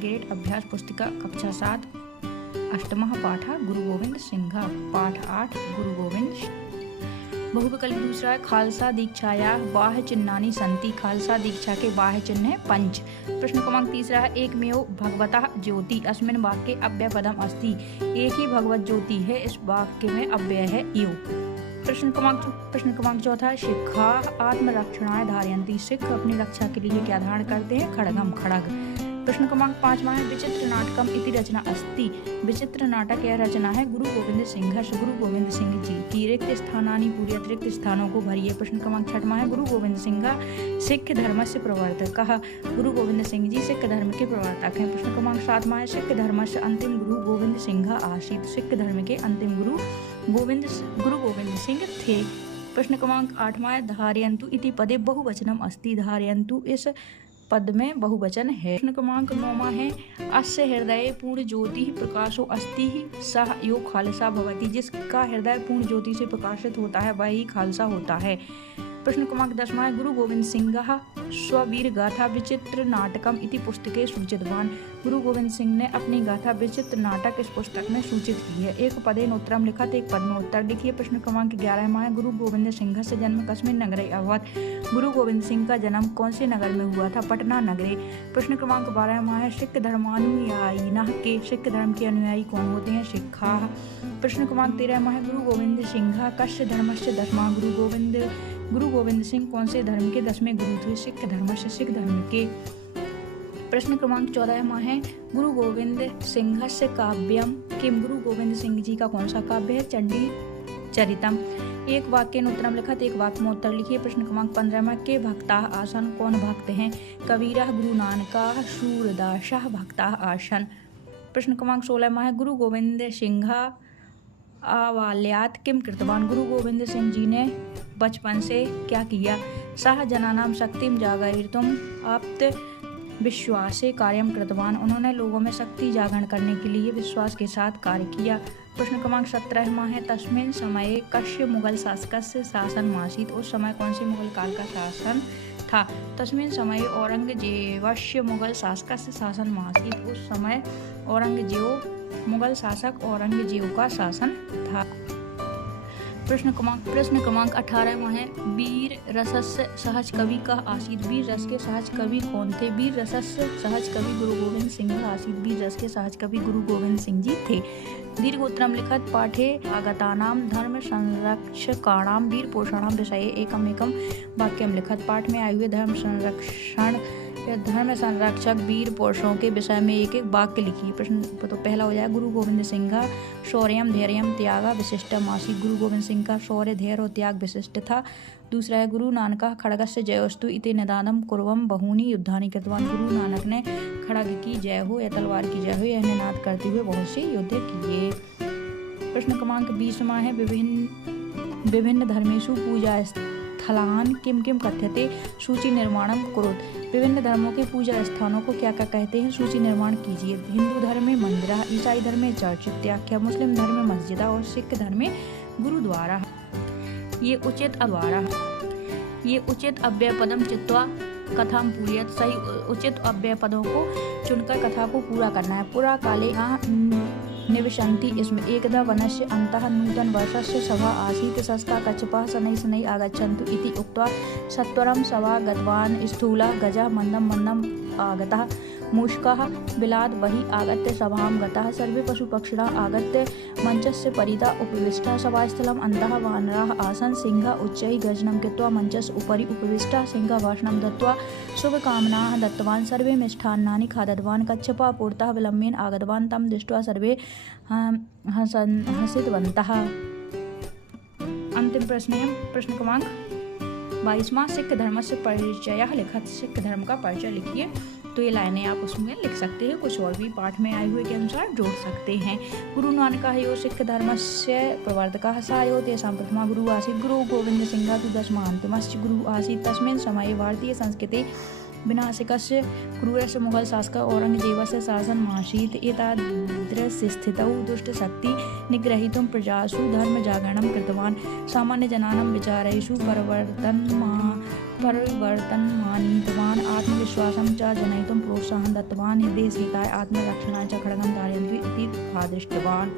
Grade अभ्यास पुस्तिका कक्षा 7 अष्टमः पाठः गुरु गोविंद सिंह। पाठ 8 गुरु गोविंद। बहुविकल्प दूसरा है खालसा दीक्षाया बाह्य चिन्हानि सन्ति। खालसा दीक्षा के बाह्य चिन्ह है पंच। प्रश्न क्रमांक तीसरा है एकमेव भगवतः ज्योति अस्मिन् वाक्ये अव्ययपदम् अस्ति। एक ही भगवत ज्योति है, इस वाक्य में अव्यय है यो। प्रश्न क्रमांक चौथा है शिखा आत्मरक्षणाय धारयन्ति। सिख अपनी रक्षा के लिए क्या धारण करते हैं? खड्गम खड्ग। प्रश्न क्रमांक 5वां है विचित्र नाटकम इति रचना अस्ति। विचित्र नाटक यह रचना है गुरु गोविंद सिंह गुरु गोविंद सिंह जी की। रिक्त स्थानानि पूरी अतिरिक्त स्थानों को भरिए। प्रश्न क्रमांक 6वां है गुरु गोविंद सिंह सिख धर्म से प्रवर्तक। गुरु गोविंद सिंह जी सिख धर्म के प्रवर्तक हैं। प्रश्न क्रमांक 7वां है सिख धर्म से अंतिम गुरु गोविंद सिंह आसीत। सिख धर्म के अंतिम गुरु गुरु गोविंद सिंह थे। प्रश्न क्रमांक 8वां है धारयन्तु इति पदे बहुवचनम अस्ति। धारयन्तु इस पद में बहुवचन है। प्रश्न क्रमांक 9वां है अस्य हृदय पूर्ण ज्योति प्रकाशो अस्ति सह यो खालसा भवति। जिसका हृदय पूर्ण ज्योति से प्रकाशित होता है वह ही खालसा होता है। प्रश्न क्रमांक 10वां है गुरु गोविंद सिंह स्ववीर गाथा विचित्र नाटकम इति पुस्तके सूचितवान। गुरु गोविंद सिंह ने अपनी गाथा विचित्र नाटक इस पुस्तक में सूचित की है। एक पदेन उत्तरम लिखत, एक पद में उत्तर लिखिए। प्रश्न क्रमांक 11वां है गुरु गोविंद सिंह से जन्म कस्मिन् नगरे अभवत। गुरु गोविंद सिंह का जन्म कौन से नगर में हुआ था? पटना नगरे। प्रश्न क्रमांक 12वां है सिख धर्मानुयायिनः के। सिख धर्म के अनुयायी कौन होते हैं? सिक्खाः। प्रश्न क्रमांक 13वां है गुरु गोविंद सिंह कस्य धर्मस्य दशमा। गुरु गोविंद सिंह कौन से धर्म के 10वें गुरु थे? सिख धर्म से सिख धर्म के। प्रश्न क्रमांक 14वां है गुरु गोविंद सिंह से काव्यम किम। गुरु गोविंद सिंह जी का कौन सा काव्य है? चंडी चरितम। एक वाक्य उत्तरम लिखत, एक वाक्य में उत्तर लिखिए। प्रश्न क्रमांक 15वां के भक्ता आसन कौन भक्त हैं? कबीरः गुरु नानकः सूरदासः भक्ता आसन। प्रश्न क्रमांक 16वां है गुरु गोविंद सिंह आबाल्यात् किम कृतवान। गुरु गोविंद सिंह जी ने बचपन से क्या किया? सह जनानां शक्तिम जागरितुम आप्त विश्वासे कार्यम कृतवान। उन्होंने लोगों में शक्ति जागरण करने के लिए विश्वास के साथ कार्य किया। प्रश्न क्रमांक 17वां है तस्मिन् समये कस्य मुगल शासकस्य शासन आसीत्। उस समय कौन से मुगल काल का शासन था? तस्मिन् समये औरंगजेबस्य मुगल शासकस्य शासन आसीत्। उस समय मुगल शासक औरंगजेब का शासन था। प्रश्न क्रमांक 18वां है वीर रसस्य सहज कवि का आसीत। वीर रस के सहज कवि कौन थे? वीर रसस्य सहज कवि गुरु गोविंद सिंह आसीत। वीर रस के सहज कवि गुरु गोविंद सिंह जी थे। दीर्घोत्तरम लिखत पाठे आगतानां धर्म संरक्षकाणां वीर पोषणां विषये एकम वाक्यम लिखत। पाठ में आए हुए धर्म संरक्षक वीर पुरुषों के विषय में एक एक वाक्य लिखिए। प्रश्न तो पहला हो जाए गुरु गोविंद सिंह शौर्यम धैर्यम त्याग विशिष्टम आसीत। गुरु गोविंद सिंह का शौर्य धैर्य और त्याग विशिष्ट था। दूसरा है गुरु नानक खड्गस्य जयोस्तु इति निदानम कुर्वम बहूनि युद्धानि कृतवान। गुरु नानक ने खड्ग की जय हो या तलवार की जय हो यह निनाद करते हुए बहुत से युद्ध किए। प्रश्न क्रमांक 20वां है विभिन्न धर्मेषु पूजा स्थलान किम किम कथ्यते सूची निर्माणम कुरुत। विभिन्न धर्मों के पूजा स्थानों को क्या क्या कहते हैं? सूची निर्माण कीजिए। हिंदू धर्म में मंदिर, ईसाई धर्म में चर्च इत्याख्या, मुस्लिम धर्म में मस्जिद और सिख धर्म में गुरुद्वारा। ये उचित अव्यय पदम चित्वा कथा पूरियत। सही उचित अव्यय पदों को चुनकर कथा को पूरा करना है। पुरा काले निवसन्ति इसमें एकदा वनस्य अंतः नूतन वर्षस्य सभा आसीत् सस्ता कच्छपः शनैः आगच्छन्तु इति उक्त्वा सत्वरं सभा गतवान् स्थूलः गजः मन्दं आगतः मूषकः बिलाद् बहिः आगत्य सभां गतः सर्वे पशुपक्षिणः आगत्य मञ्चस्य परितः उपविष्टाः सभास्थलम् अन्तः वानराः आसन् सिंहः उच्चैः गर्जनं कृत्वा मञ्चस्य उपरि उपविष्टः सिंहः भाषणं दत्त्वा शुभकामनाः दत्तवान् सर्वे मिष्टान्नानि खादितवान् कच्छपः पुरतः विलम्बेन आगतवान् तं दृष्ट्वा सर्वे हसितवन्तः। अंतिम प्रश्न है प्रश्न क्रमांक 22वां सिख धर्म से परिचय लिखत। सिख धर्म का परिचय लिखिए। तो ये लाइनें आप उसमें लिख सकते हैं, कुछ और भी पाठ में आए हुए के अनुसार जोड़ सकते हैं। गुरु नानकः यो सिख धर्मस्य प्रवर्तकः स यो तेषां प्रथमः गुरुः आसीत्। गुरु गोविंद सिंह तु दशमान्तिमश्च गुरुः आसीत्। तस्मिन् समये भारतीय संस्कृते विनाशकस्य क्रूरस्य मुगल शासकः औरंगजेबस्य शासनमासीत्। एतादृशस्थितौ दुष्टशक्ति निग्रहीतुं प्रजासु धर्मजागरणं कृतवान्। सामान्यजनानां विचारेषु परिवर्तनमानीतवान् आत्मविश्वासं च जनयितुं प्रोत्साहं दत्तवान् देशहिताय आत्मरक्षणाय च खड्गं धारयन्तु इति आदिष्टवान्।